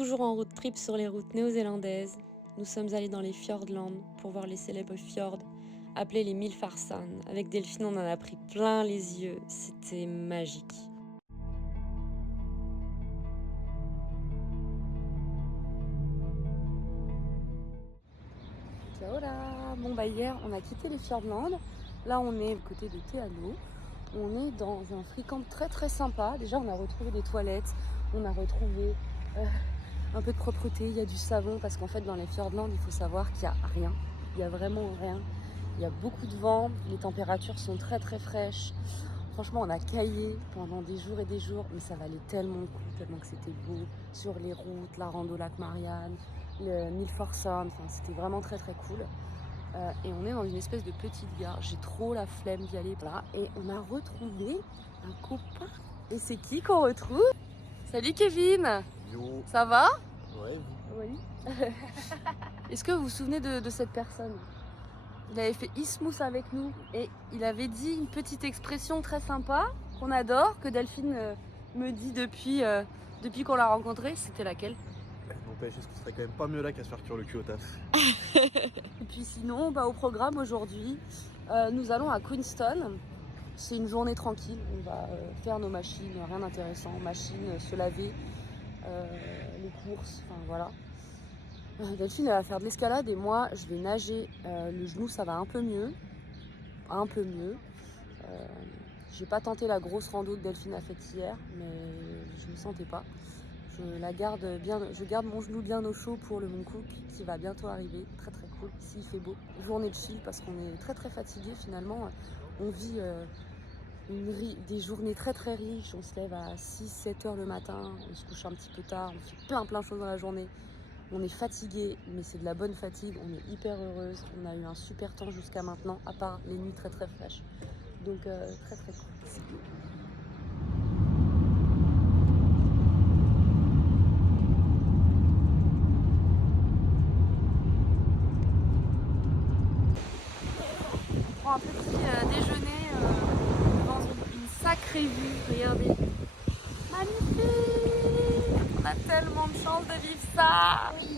Toujours en road trip sur les routes néo-zélandaises, nous sommes allés dans les Fjordland pour voir les célèbres fjords appelés les Milfarsan. Avec Delphine, on en a pris plein les yeux, c'était magique. Ciao là. Bon bah hier on a quitté les Fjordland, là on est du côté de Teano. On est dans un free camp très sympa. Déjà on a retrouvé des toilettes, on a retrouvé un peu de propreté, il y a du savon parce qu'en fait dans les Fjordland il faut savoir qu'il n'y a rien, il y a vraiment rien. Il y a beaucoup de vent, les températures sont très fraîches. Franchement on a caillé pendant des jours et des jours, mais ça valait tellement le coup, tellement que c'était beau. Sur les routes, la rando lac Marianne, le Milfarsan, enfin c'était vraiment très cool. Et on est dans une espèce de petite gare, j'ai trop la flemme d'y aller là. Et on a retrouvé un copain. Et c'est qui qu'on retrouve? Salut Kevin. Yo. Ça va? Ouais. Oui. Est-ce que vous vous souvenez de cette personne? Il avait fait Ismouth avec nous et il avait dit une petite expression très sympa qu'on adore, que Delphine me dit depuis qu'on l'a rencontré. C'était laquelle? N'empêche, ce serait quand même pas mieux là qu'à se faire cuire le cul au taf. Et puis sinon, au programme aujourd'hui, nous allons à Queenstown. C'est une journée tranquille, on va faire nos machines, rien d'intéressant, machines, se laver, les courses, enfin voilà. Delphine elle va faire de l'escalade et moi je vais nager. Le genou ça va un peu mieux. J'ai pas tenté la grosse rando que Delphine a faite hier, mais je me sentais pas. Je garde mon genou bien au chaud pour le Mont Cook qui va bientôt arriver, très cool, s'il fait beau. Journée de chill parce qu'on est très fatigué finalement. On vit des journées très riches, on se lève à 6-7 heures le matin, on se couche un petit peu tard, on fait plein de choses dans la journée. On est fatigué, mais c'est de la bonne fatigue, on est hyper heureuse, on a eu un super temps jusqu'à maintenant, à part les nuits très fraîches. Donc très cool. On prend un petit déjeuner dans une sacrée vue, regardez. Magnifique! On a tellement de chance de vivre ça! Oui.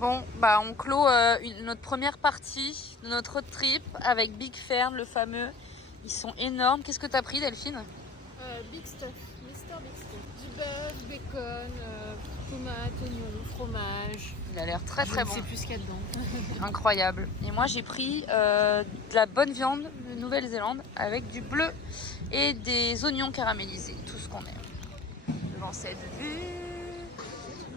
Bon, on clôt notre première partie de notre road trip avec Big Fern, le fameux. Ils sont énormes. Qu'est-ce que t'as pris, Delphine? Big stuff, Mister Big stuff. Du bœuf, bacon, tomates, oignons, fromage. Il a l'air très bon. Je ne sais plus ce qu'il y a dedans. Incroyable. Et moi, j'ai pris de la bonne viande de Nouvelle-Zélande avec du bleu et des oignons caramélisés. Tout ce qu'on aime. Devant cette vue.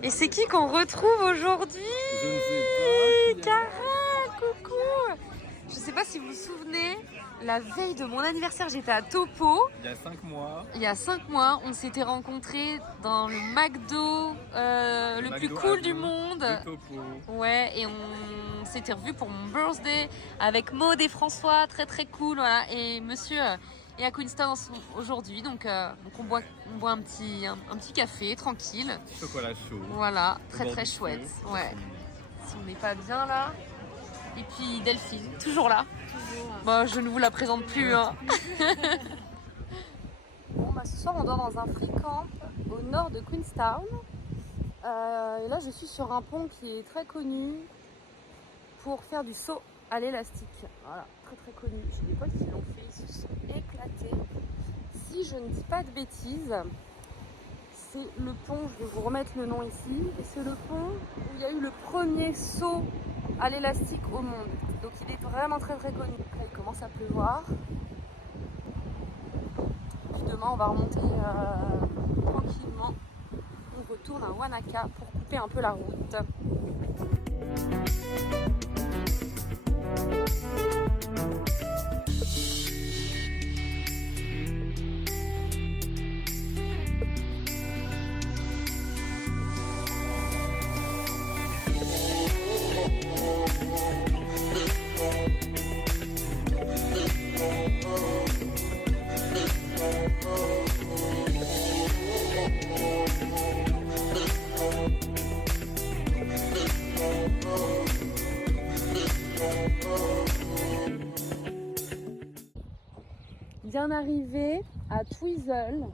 Et c'est qui qu'on retrouve aujourd'hui? Je ne sais pas. Cara, coucou. Je sais pas si vous vous souvenez, la veille de mon anniversaire, j'étais à Topo. Il y a 5 mois. Il y a 5 mois, on s'était rencontrés dans le McDo, le plus cool du monde. De Topo. Ouais, et on s'était revus pour mon birthday avec Maud et François, très cool. Voilà. Et monsieur est à Queenstown aujourd'hui, donc on boit un petit café tranquille. Chocolat chaud. Voilà, très Bord du chouette. feu. Ouais. Si on n'est pas bien là. Et puis Delphine, toujours là. Toujours. Je ne vous la présente plus. Hein. Bon, ce soir, on dort dans un free camp au nord de Queenstown. Et là, je suis sur un pont qui est très connu pour faire du saut à l'élastique. Voilà, très connu. J'ai des potes qui l'ont fait, ils se sont éclatés. Si je ne dis pas de bêtises, c'est le pont, je vais vous remettre le nom ici, et c'est le pont où il y a eu le premier saut à l'élastique au monde. Donc il est vraiment très connu. Là il commence à pleuvoir. Puis demain on va remonter tranquillement. On retourne à Wanaka pour couper un peu la route. Bien arrivé à Twizel,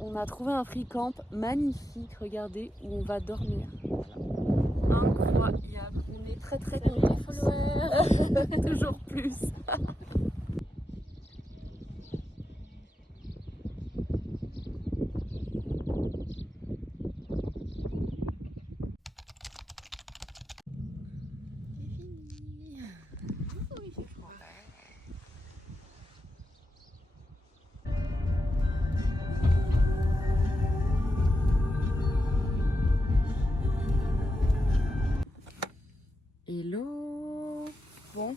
on a trouvé un free camp magnifique, regardez, où on va dormir. Voilà. Incroyable, on est très très contents. Toujours plus. Hello. Bon,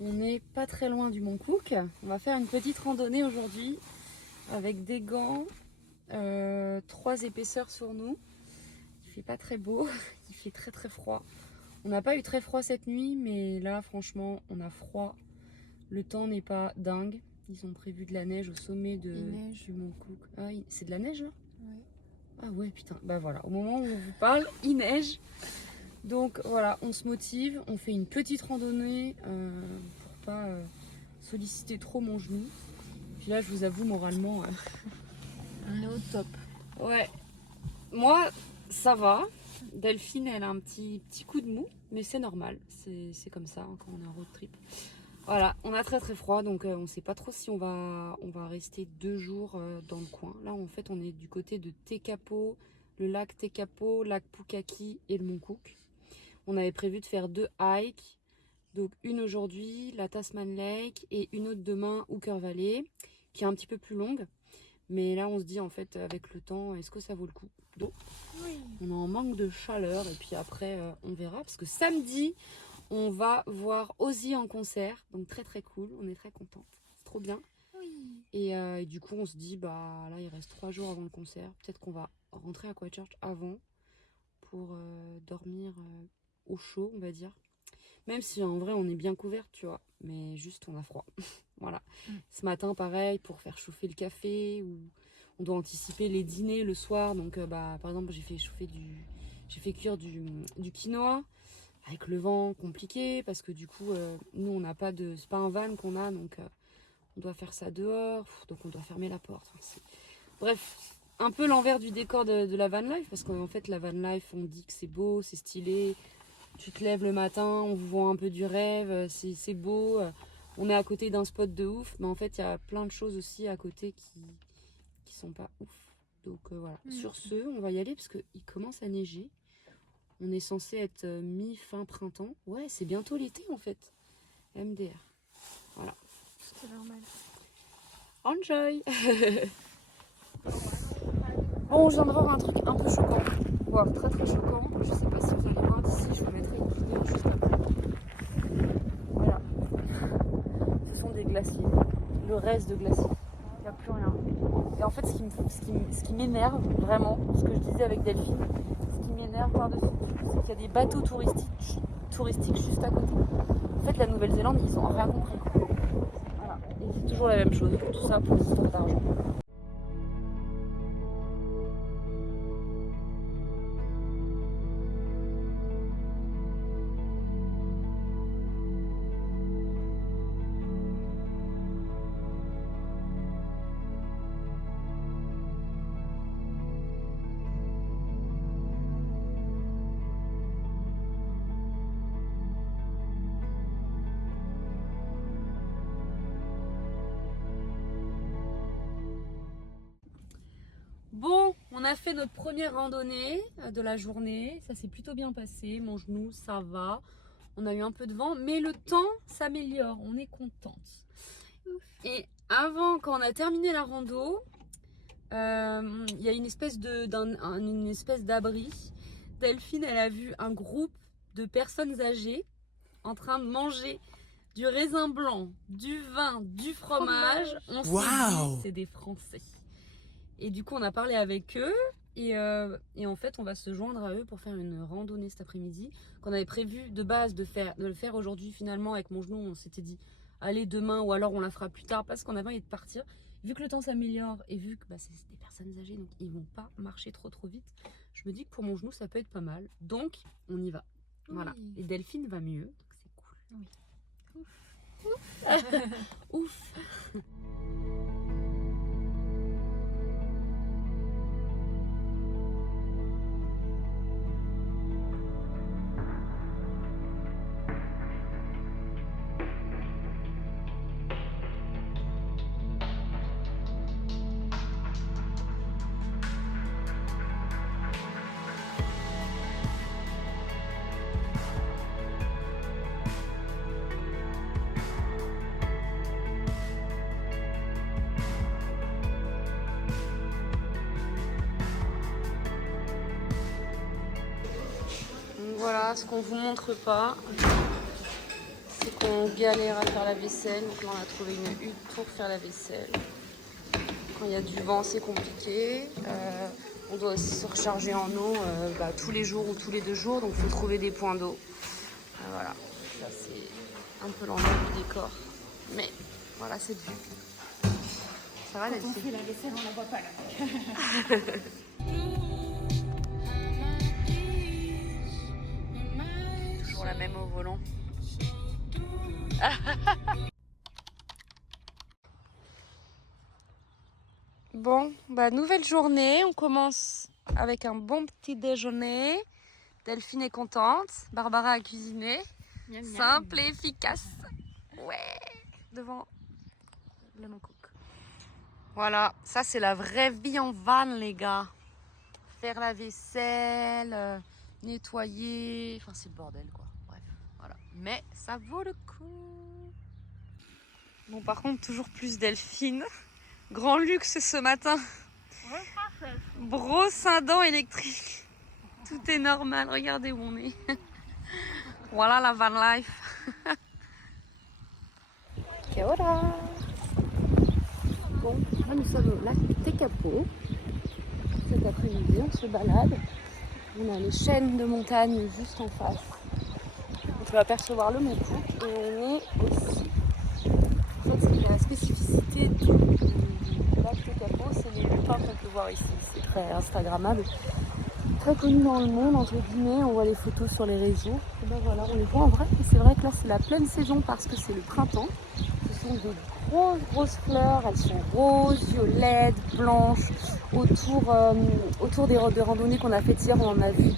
on n'est pas très loin du Mont Cook. On va faire une petite randonnée aujourd'hui avec des gants, 3 épaisseurs sur nous. Il fait pas très beau, il fait très très froid. On n'a pas eu très froid cette nuit, mais là franchement on a froid. Le temps n'est pas dingue. Ils ont prévu de la neige au sommet du Mont Cook. Ah, c'est de la neige là? Ouais. Ah ouais, putain. Bah voilà, au moment où on vous parle, il neige. Donc voilà, on se motive, on fait une petite randonnée pour pas solliciter trop mon genou. Puis là, je vous avoue, moralement, On est au top. ouais, moi, ça va. Delphine, elle a un petit coup de mou, mais c'est normal, c'est comme ça hein, quand on est en road trip. Voilà, on a très très froid, donc on sait pas trop si on va rester 2 jours dans le coin. Là, en fait, on est du côté de Tekapo, le lac Tekapo, lac Pukaki et le Mont Cook. On avait prévu de faire 2 hikes, donc une aujourd'hui, la Tasman Lake, et une autre demain, Hooker Valley, qui est un petit peu plus longue. Mais là, on se dit en fait, avec le temps, est-ce que ça vaut le coup? Donc, Oui. on est en manque de chaleur, et puis après, on verra, parce que samedi, on va voir Ozzy en concert, donc très très cool, on est très contente, c'est trop bien. Oui. Et du coup, on se dit, bah là, il reste 3 jours avant le concert, peut-être qu'on va rentrer à Christchurch avant pour dormir au chaud, on va dire. Même si en vrai, on est bien couverte, tu vois, mais juste on a froid. Voilà. Ce matin, pareil, pour faire chauffer le café, ou on doit anticiper les dîners le soir, donc bah par exemple, j'ai fait cuire du quinoa. Avec le vent compliqué, parce que du coup, nous, on n'a pas de... C'est pas un van qu'on a, donc on doit faire ça dehors, donc on doit fermer la porte. Enfin, bref, un peu l'envers du décor de la van life, parce qu'en fait, la van life, on dit que c'est beau, c'est stylé. Tu te lèves le matin, on vous vend un peu du rêve, c'est beau. On est à côté d'un spot de ouf, mais en fait, il y a plein de choses aussi à côté qui sont pas ouf. Donc voilà. Sur ce, on va y aller, parce qu'il commence à neiger. On est censé être mi-fin printemps. Ouais, c'est bientôt l'été en fait. MDR. Voilà. C'est normal. Enjoy. Bon, je viens de voir un truc un peu choquant. Voire très très choquant. Je sais pas si vous allez voir d'ici. Je vous mettrai une vidéo juste après. Voilà. Ce sont des glaciers. Le reste de glaciers. Il n'y a plus rien. Et en fait, ce qui m'énerve vraiment, ce que je disais avec Delphine, ce qui m'énerve par-dessus, c'est qu'il y a des bateaux touristiques juste à côté. En fait, la Nouvelle-Zélande, ils ont rien compris. Voilà. Et c'est toujours la même chose. Tout ça pour des histoires d'argent. Bon, on a fait notre première randonnée de la journée, ça s'est plutôt bien passé, mon genou ça va, on a eu un peu de vent, mais le temps s'améliore, on est contente. Et avant, quand on a terminé la rando, il y a une espèce d'abri. Delphine, elle a vu un groupe de personnes âgées en train de manger du raisin blanc, du vin, du fromage. On s'est dit, c'est des Français. Et du coup, on a parlé avec eux Et en fait, on va se joindre à eux pour faire une randonnée cet après-midi. Qu'on avait prévu de base de le faire aujourd'hui, finalement, avec mon genou, on s'était dit, allez demain, ou alors on la fera plus tard, parce qu'on avait envie de partir. Vu que le temps s'améliore, et vu que c'est des personnes âgées, donc ils vont pas marcher trop vite, je me dis que pour mon genou, ça peut être pas mal. Donc, on y va. Oui. Voilà. Et Delphine va mieux, donc c'est cool. Oui. Ouf. Voilà, ce qu'on vous montre pas, c'est qu'on galère à faire la vaisselle. Donc là, on a trouvé une hutte pour faire la vaisselle. Quand il y a du vent, c'est compliqué. On doit aussi se recharger en eau tous les jours ou tous les 2 jours. Donc il faut trouver des points d'eau. Voilà, ça c'est un peu l'envers du décor. Mais voilà, c'est vu. Ça va, Quand on fait la vaisselle, on la voit pas là. Toujours la même au volant. Bon, nouvelle journée. On commence avec un bon petit déjeuner. Delphine est contente. Barbara a cuisiné. Miam, miam. Simple et efficace. Ouais. Devant le Cook. Voilà, ça c'est la vraie vie en van, les gars. Faire la vaisselle, nettoyer, enfin c'est le bordel quoi. Bref, voilà. Mais ça vaut le coup. Bon, par contre, toujours plus Delphine. Grand luxe ce matin. Brosse à dents électrique. Tout est normal, regardez où on est. Voilà la van life. Kia ora. Bon, là nous sommes au lac Tekapo. Cet après-midi, on se balade. On a les chaînes de montagne juste en face. On peut apercevoir le Mont Cook et on est aussi. En fait, c'est la spécificité du lac Tekapo, c'est les lupins qu'on peut voir ici. C'est très instagrammable, très connu dans le monde, entre guillemets. On voit les photos sur les réseaux. Et ben voilà, on les voit en vrai. Et c'est vrai que là, c'est la pleine saison parce que c'est le printemps. Ce sont des grosses fleurs, elles sont roses, violettes, blanches. Autour des randonnées qu'on a faites hier, on en a vu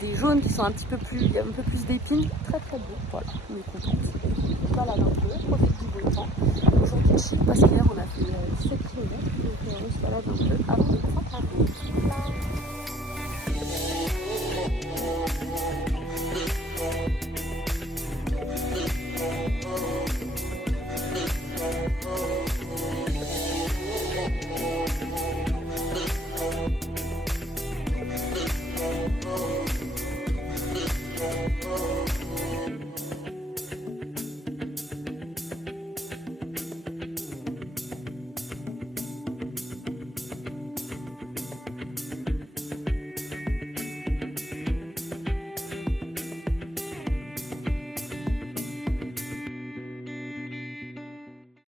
des jaunes qui sont un peu plus d'épines. Très très beau, voilà, on est contente. On se balade un peu, on profite du beau temps. Aujourd'hui chic parce qu'hier on a fait 7 km, donc on se balade un peu avant de prendre la route.